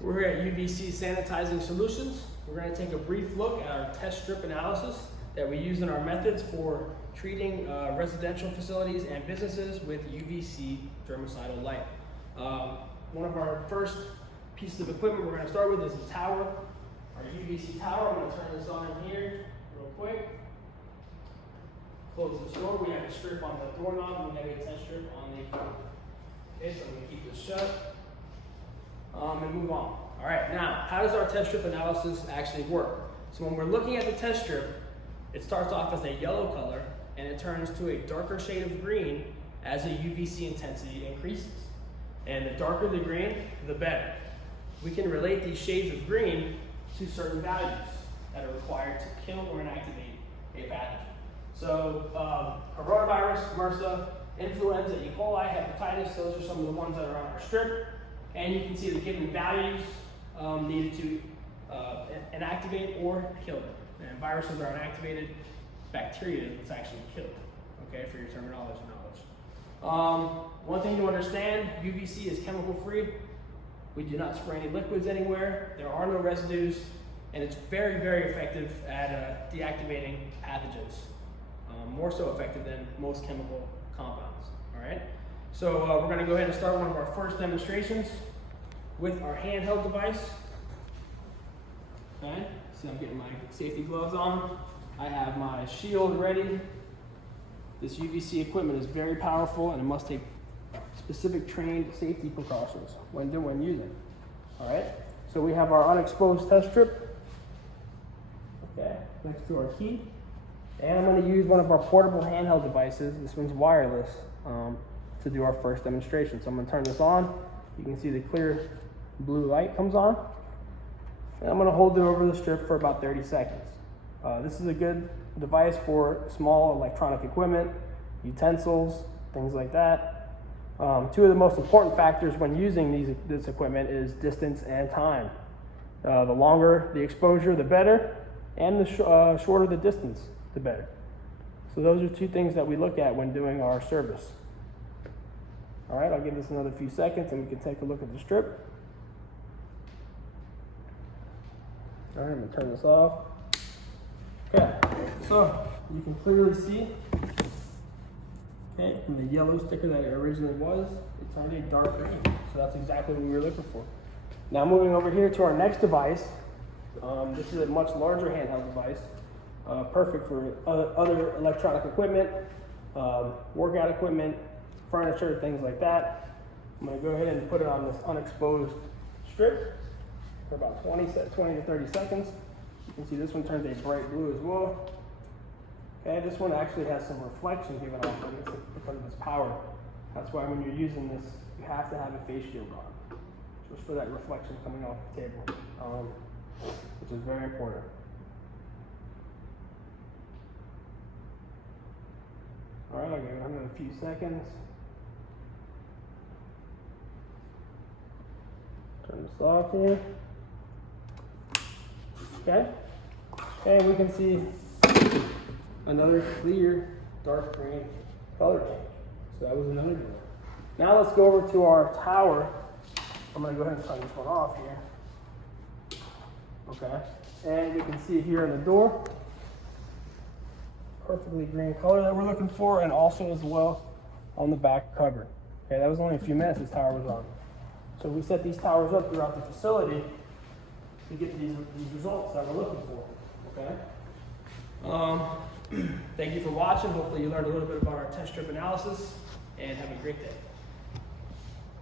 We're here at UVC Sanitizing Solutions. We're going to take a brief look at our test strip analysis that we use in our methods for treating residential facilities and businesses with UVC germicidal light. One of our first pieces of equipment we're going to start with is the tower, our UVC tower. I'm going to turn this on in here real quick. Close this door. We have a strip on the doorknob. We have a test strip on the equipment. Okay, so I'm going to keep this shut. And move on. All right, now, how does our test strip analysis actually work? So when we're looking at the test strip, it starts off as a yellow color and it turns to a darker shade of green as the UVC intensity increases. And the darker the green, the better. We can relate these shades of green to certain values that are required to kill or inactivate a pathogen. So coronavirus, MRSA, influenza, E. coli, hepatitis, those are some of the ones that are on our strip. And you can see the given values needed to inactivate or kill them. And viruses are inactivated, bacteria is what's actually killed, okay, for your terminology knowledge. One thing to understand, UVC is chemical free. We do not spray any liquids anywhere. There are no residues, and it's very, very effective at deactivating pathogens. More so effective than most chemical compounds, all right? So we're going to go ahead and start one of our first demonstrations with our handheld device. Okay, so I'm getting my safety gloves on. I have my shield ready. This UVC equipment is very powerful and it must take specific trained safety precautions when using it. All right, so we have our unexposed test strip, okay, next to our key. And I'm going to use one of our portable handheld devices. This one's wireless. To do our first demonstration. So I'm going to turn this on. You can see the clear blue light comes on. And I'm going to hold it over the strip for about 30 seconds. This is a good device for small electronic equipment, utensils, things like that. Two of the most important factors when using this equipment is distance and time. The longer the exposure, the better, and the shorter the distance, the better. So those are two things that we look at when doing our service. All right, I'll give this another few seconds and we can take a look at the strip. All right, I'm gonna turn this off. Okay, so you can clearly see, okay, from the yellow sticker that it originally was, it turned a dark green. So that's exactly what we were looking for. Now moving over here to our next device. This is a much larger handheld device, perfect for other electronic equipment, workout equipment, furniture, things like that. I'm going to go ahead and put it on this unexposed strip for about 20 to 30 seconds. You can see this one turns a bright blue as well. Okay, this one actually has some reflection given off of it because of its power. That's why when you're using this, you have to have a face shield on, just for that reflection coming off the table, which is very important. All right, I'll give it another few seconds. Turn this off here. Okay. And we can see another clear dark green color change. So that was another good one. Now let's go over to our tower. I'm going to go ahead and turn this one off here. Okay. And we can see here in the door, perfectly green color that we're looking for, and also as well on the back cover. Okay, that was only a few minutes this tower was on. So we set these towers up throughout the facility to get these results that we're looking for, okay? Thank you for watching. Hopefully you learned a little bit about our test strip analysis, and have a great day.